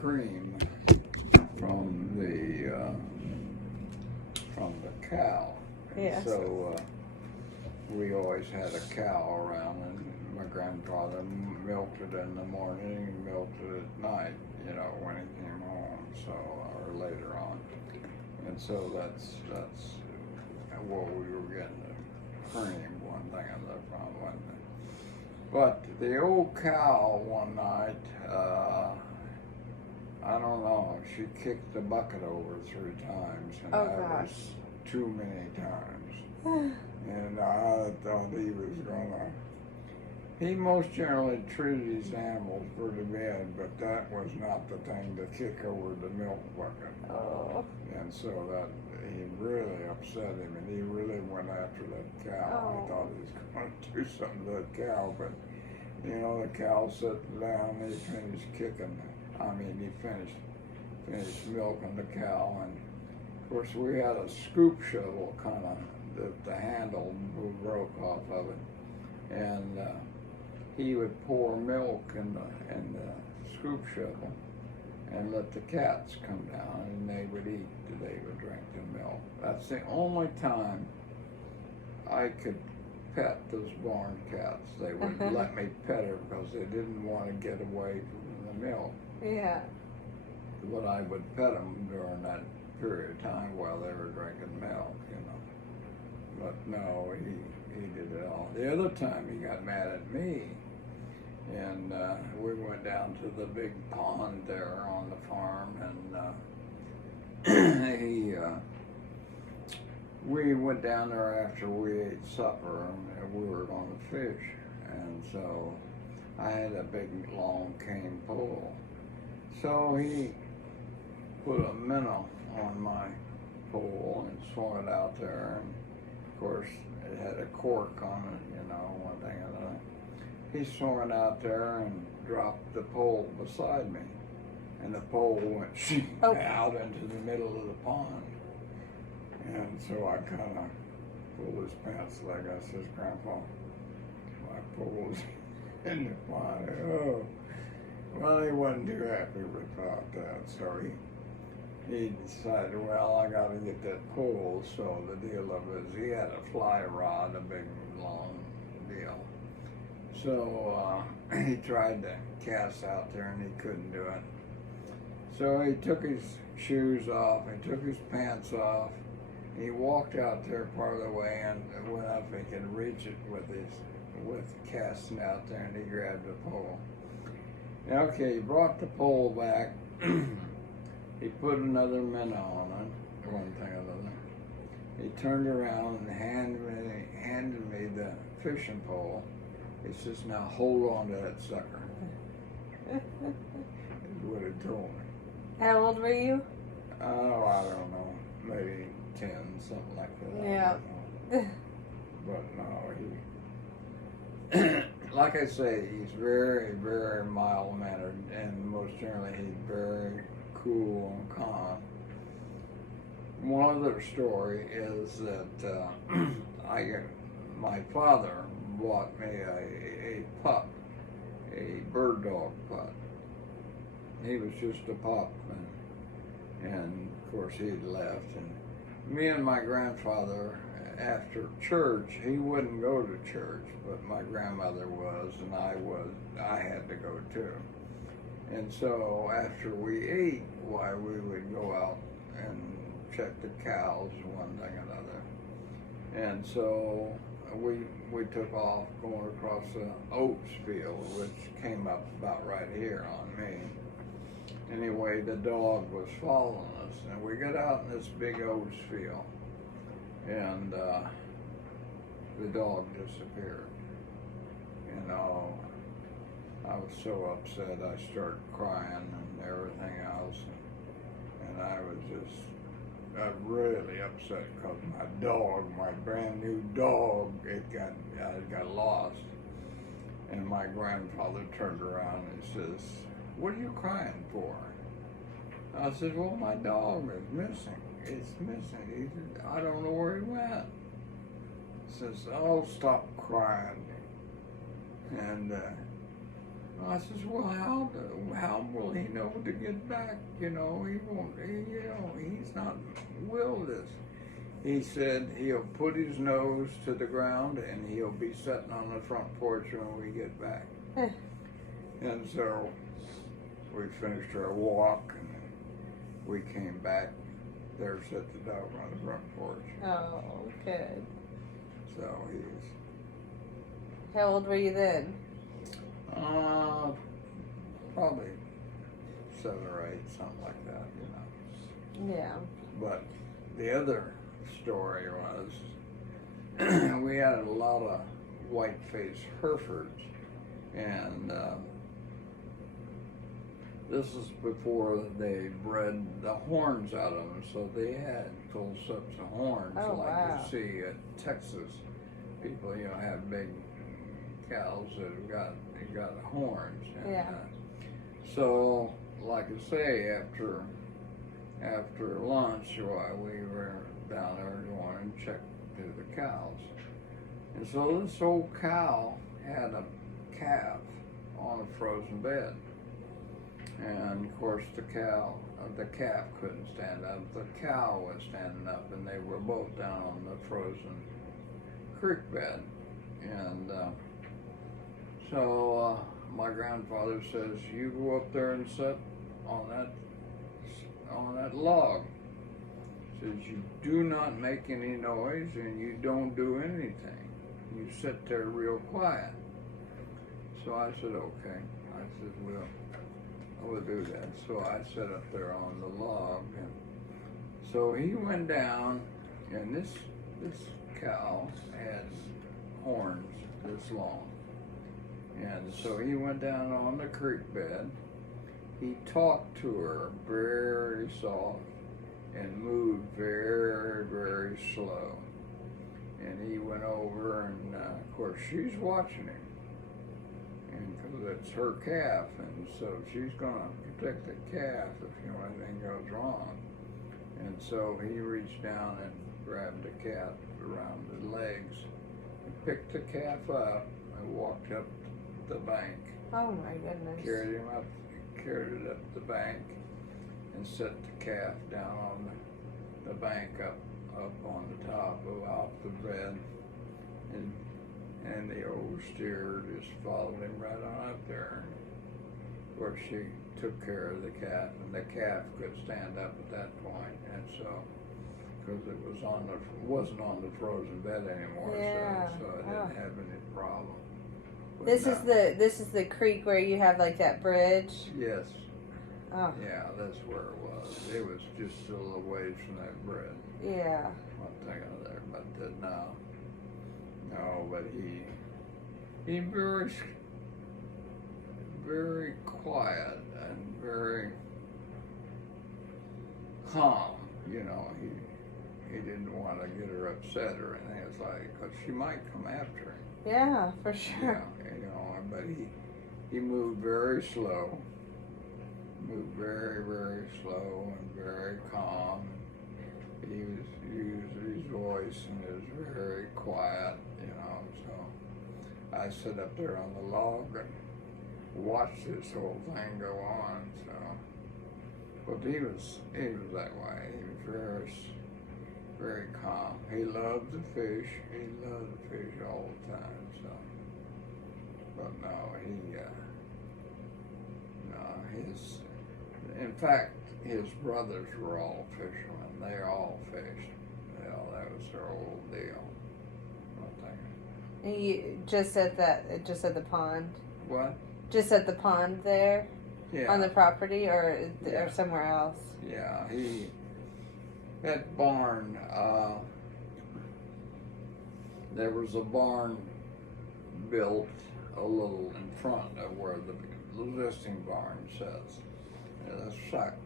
cream from the cow. Yes. So we always had a cow around, and my grandfather milked it in the morning and milked it at night, when he came home, so, or later on. And so that's what we were getting the cream, one thing and the from one thing. But the old cow one night, I don't know, she kicked the bucket over 3 times, and Oh, that gosh. was too many times. And I thought he was gonna. He most generally treated his animals pretty bad, but that was not the thing to kick over the milk bucket. Oh. And so that he really upset him, and he really went after that cow. Oh. I thought he was going to do something to that cow, but the cow sat down. He finished kicking. He finished milking the cow, and of course we had a scoop shovel, kind of the handle broke off of it, and he would pour milk in the scoop shovel and let the cats come down, and they would drink the milk. That's the only time I could pet those barn cats. They would let me pet her because they didn't want to get away from the milk. Yeah. But I would pet them during that period of time while they were drinking milk, But no, he did it all. The other time he got mad at me, and we went down to the big pond there on the farm, and we went down there after we ate supper, and we were going to fish, and so I had a big long cane pole. So he put a minnow on my pole and swung it out there, and of course it had a cork on it, one thing or another. He swung it out there and dropped the pole beside me, and the pole went out into the middle of the pond. And so I kind of pulled his pants leg. I says, "Grandpa, my pole's in the pond." Oh, well, he wasn't too happy about that, so he decided, well, I got to get that pole. So the deal of it is he had a fly rod, a big long deal. So he tried to cast out there, and he couldn't do it. So he took his shoes off, he took his pants off, he walked out there part of the way and went up and he could reach it with casting out there, and he grabbed the pole. Okay, he brought the pole back. He put another minnow on it, one thing or another. He turned around and handed me the fishing pole. He says, "Now hold on to that sucker." Is what he told me. How old were you? Oh, I don't know, maybe 10, something like that. Yeah. But no, he, like I say, he's very, very mild-mannered, and most generally he's very cool and calm. One other story is that my father bought me a pup, a bird dog pup. He was just a pup, and of course he had left. And me and my grandfather, after church, he wouldn't go to church, but my grandmother was, and I had to go too. And so after we ate, we would go out and check the cows, one thing or another. And so we took off going across the oats field, which came up about right here on me. Anyway, the dog was following us, and we got out in this big oats field, and the dog disappeared. I was so upset, I started crying and everything else, and I was just really upset because my dog, my brand new dog, it got lost. And my grandfather turned around and says, "What are you crying for?" I said, "Well, my dog is missing. It's missing. He said, I don't know where he went." He says, "Oh, stop crying." And I says, "Well, how will will he know to get back? You know, he won't, he's not will this. He said he'll put his nose to the ground and he'll be sitting on the front porch when we get back. And so we finished our walk and we came back. There sat the dog on the front porch. Oh, good. So he's. How old were you then? Probably 7 or 8, something like that, you know. Yeah. But the other story was we had a lot of white-faced Herefords, and this is before they bred the horns out of them, so they had full sets of horns, wow. You see at Texas. People, you know, have big cows that have got horns. And, yeah. So, like I say, after lunch, we were down there going and checked to the cows. And so this old cow had a calf on a frozen bed. And of course the calf couldn't stand up. The cow was standing up, and they were both down on the frozen creek bed. And so my grandfather says, "You go up there and sit on that log." Says, "You do not make any noise and you don't do anything. You sit there real quiet." So I said, "Okay." I said, "Well, I will do that." So I sat up there on the log, and so he went down, and this cow had horns this long. And so he went down on the creek bed. He talked to her very soft and moved very, very slow. And he went over, and of course she's watching him, and because it's her calf, and so she's gonna protect the calf if anything goes wrong. And so he reached down and grabbed the calf around the legs, and picked the calf up, and walked up the bank. Oh my goodness. Carried it up the bank, and set the calf down on the bank up on the top off the bed, and the old steer just followed him right on up there, where she took care of the calf, and the calf could stand up at that point, and so because it wasn't on the frozen bed anymore, yeah. so it didn't have any problem. But this is the creek where you have like that bridge. Yes. Oh. Yeah, that's where it was. It was just a little ways from that bridge. Yeah. One thing of there, but no, but he very, very quiet and very calm. You know, he didn't want to get her upset or anything. It's like, because she might come after him. Yeah, for sure. Yeah, but he moved very slow. Moved very, very slow and very calm. He used his voice and it was very quiet, so I sat up there on the log and watched this whole thing go on, so. But he was that way. He was very, very calm. He loved the fish. He loved the fish all the time, so. But no, in fact, his brothers were all fishermen. They all fished. That was their whole deal. And you just at the pond? What? Just at the pond there? Yeah. On the property or somewhere else? Yeah, that barn, there was a barn built a little in front of where the existing barn sits.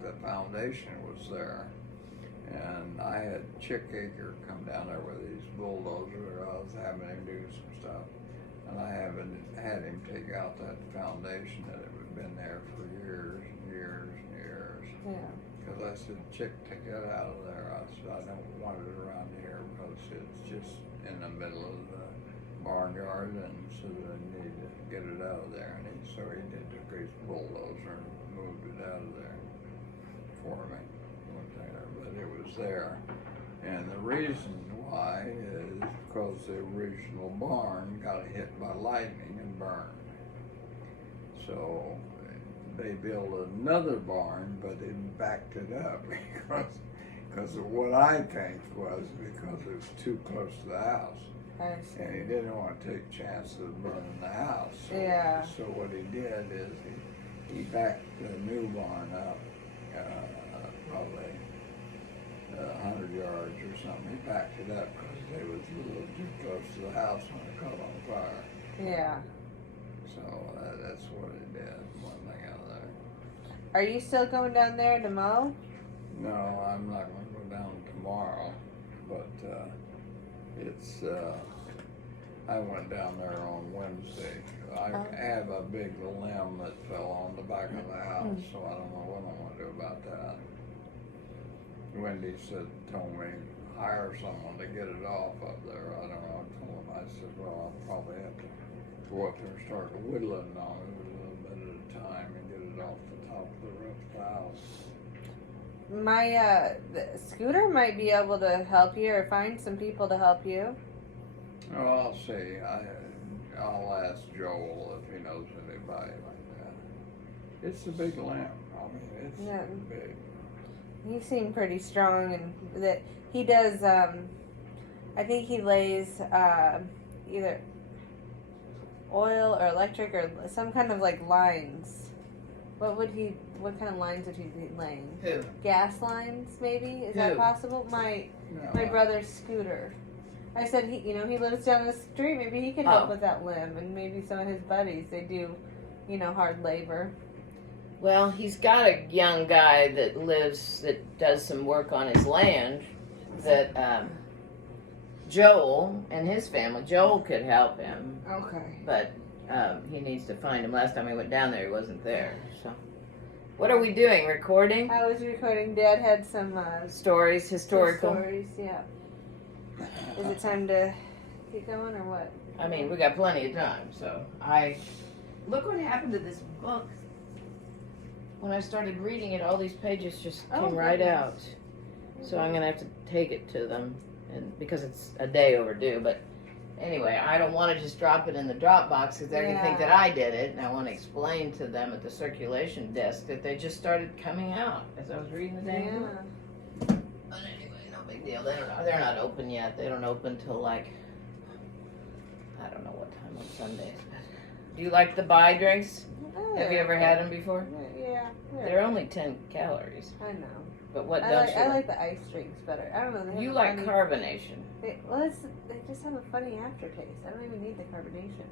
The foundation was there, and I had Chick Acker come down there with his bulldozer. I was having him do some stuff, and I had him take out that foundation that had been there for years and years and years. Yeah. Because I said, "Chick, take that out of there." I said, "I don't want it around here because it's just in the middle of the barnyard, and so I need to get it out of there." And so he took his bulldozer and moved it out of there for me. But it was there. And the reason why is because the original barn got hit by lightning and burned. So they built another barn, but they backed it up because of what I think was because it was too close to the house. I see. And he didn't want to take chances of burning the house. So, Yeah. So what he did is he backed the new barn up, probably 100 yards or something. He backed it up because it was a little too close to the house when it caught on fire. Yeah. So that's what it did, one thing out of there. Are you still going down there to mow? No, I'm not going to go down tomorrow, but it's, I went down there on Wednesday. I have a big limb that fell on the back of the house, so I don't know what I'm going to do about that. Wendy told me, hire someone to get it off up there. I don't know. I told him, I said, well, I'll probably have to go up there and start whittling on it a little bit at a time and get it off the top of the roof of the house. My the scooter might be able to help you, or find some people to help you. Oh, I'll see. I'll ask Joel if he knows anybody like that. It's a big limb. I mean, it's big. He seemed pretty strong, and that he does. I think he lays either oil or electric or some kind of like lines. What kind of lines would he be laying? Who? Gas lines, maybe? Is that Who? possible? My brother's scooter. I said he lives down the street. Maybe he could help with that limb, and maybe some of his buddies. They do, hard labor. Well, he's got a young guy that does some work on his land. That Joel and his family. Joel could help him. Okay. But he needs to find him. Last time we went down there, he wasn't there. So, what are we doing? Recording? I was recording. Dad had some Stories, historical. stories. Yeah. Is it time to keep going or what? I mean, we got plenty of time. So look what happened to this book. When I started reading it, all these pages just came right out. So I'm gonna have to take it to them, and because it's a day overdue. But anyway, I don't want to just drop it in the Dropbox because they're gonna think that I did it, and I want to explain to them at the circulation desk that they just started coming out as I was reading the dang book. But anyway, no big deal. They're not open yet. They don't open till like I don't know what time on Sundays. Do you like the buy drinks? Have you ever had them before? Yeah. They're only 10 calories. I know. But what I don't you like the ice drinks better. I don't know. They have You a like funny, carbonation. They just have a funny aftertaste. I don't even need the carbonation.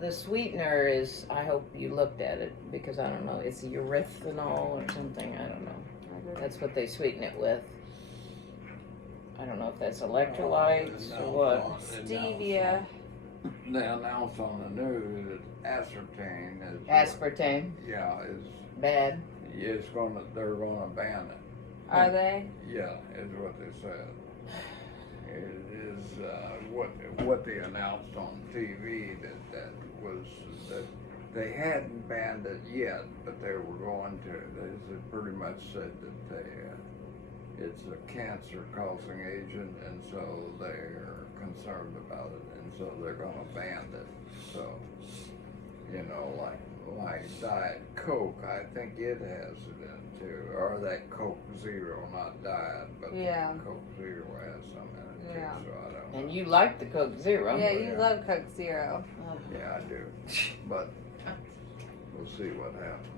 The sweetener is, I hope you looked at it, because I don't know, it's erythritol or something, I don't know. That's what they sweeten it with. I don't know if that's electrolytes or what. Stevia. They announced on the news that aspartame is Aspartame, is bad. they're gonna ban it. Are they? Yeah, is what they said. It is what they announced on TV that they hadn't banned it yet, but they were going to. They pretty much said that it's a cancer-causing agent, and so they're concerned about it, and so they're going to ban it. So, like Diet Coke, I think it has it in too, or that Coke Zero, not Diet, but Coke Zero has some in it too. So I don't know. And you like the Coke Zero. Yeah, you love Coke Zero. Yeah, I do, but we'll see what happens.